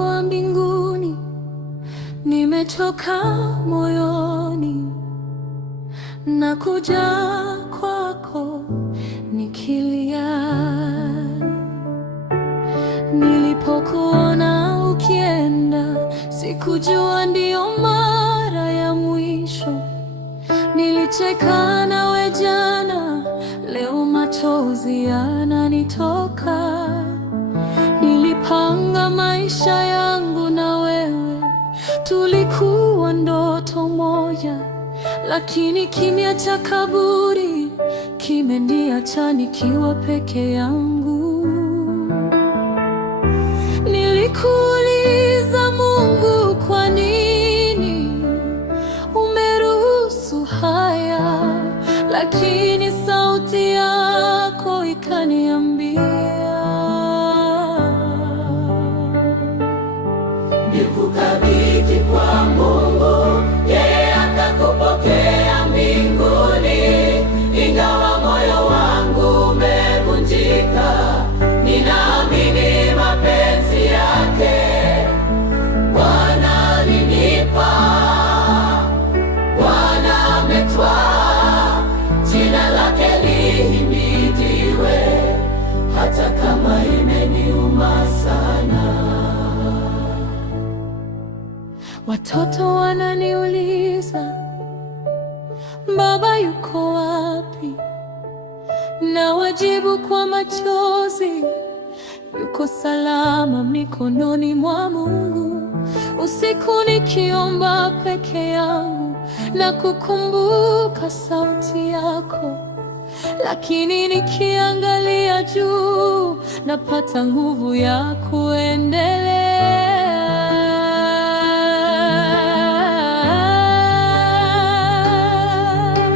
wa mbinguni, nimechoka moyoni, nakuja kwako nikilia. Nilipokuona ukienda, sikujua ndiyo mara ya mwisho. Nilicheka nawe jana, leo machozi yananitoka. Nilipanga maisha yangu na wewe, tulikuwa ndoto moja, lakini kimya cha kaburi kimeniacha nikiwa peke yangu. Nilikuuliza Mungu, kwa nini umeruhusu haya? Lakini sauti yako ikaniambia, nikukabidhi kwa Mungu, yeye atakupokea mbinguni. Ingawa moyo wangu umevunjika, ninaamini mapenzi yake. Bwana alinipa, Bwana ametwaa, jina lake lihimidiwe, hata kama imeniuma sana. Watoto wananiuliza, baba yuko wapi? Na wajibu kwa machozi, yuko salama mikononi mwa Mungu. Usiku nikiomba peke yangu na kukumbuka sauti yako, lakini nikiangalia juu napata nguvu ya kuendelea.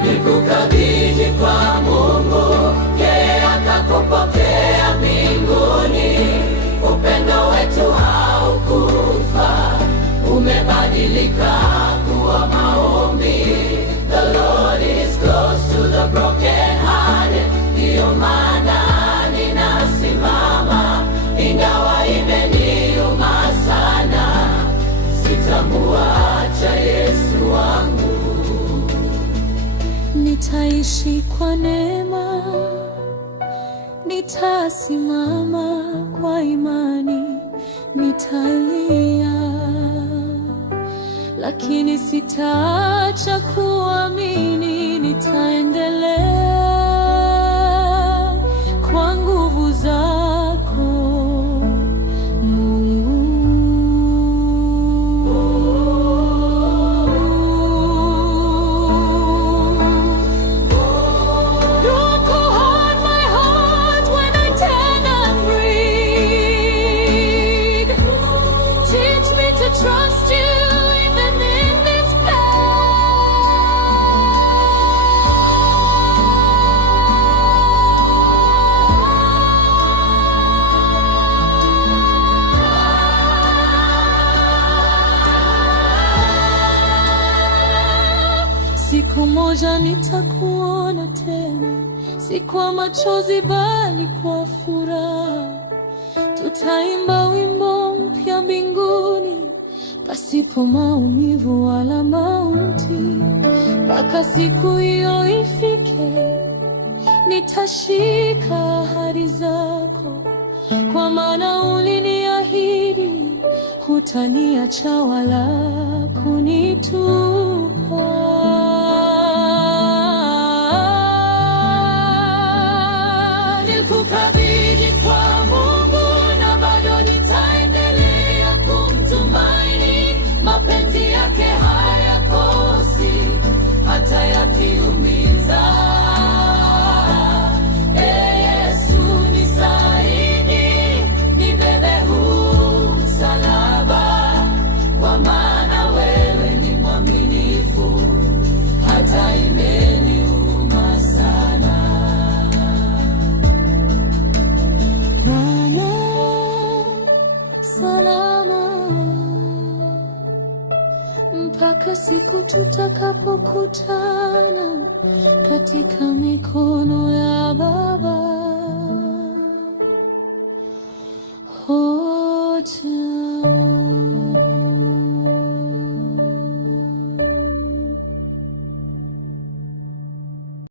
Nikukabidhi kwa Mungu, yeye atakupokea mbinguni. Upendo wetu haukufa, umebadilika kuwa maombi. The Lord is close to the broken hearted. Ndiyo maana ninasimama, ingawa imeniuma sana, sitamuacha Yesu wangu. Nitaishi kwa neema, nitasimama kwa imani, nitalia, lakini sitaacha kuamini. Nitaendelea kwa nguvu zako Mungu. Trust you even in this pain. Siku moja nitakuona tena, si kwa machozi bali kwa furaha. Tutaimba wimbo mpya mbinguni, pasipo maumivu wala mauti. Mpaka siku hiyo ifike, nitashika ahadi zako, kwa maana uliniahidi hutaniacha wala kunitupa. Nilikukabidhi kwa Mungu, na bado nitaendelea kumtumaini. Mapenzi yake hayakosi, hata yakiumiza. Yesu nisaidie, nibebe huu msalaba, kwa maana wewe ni mwaminifu, hata imeniuma sana. Bwana salama, mpaka siku tutakapokutana katika mikono ya Baba. Oh,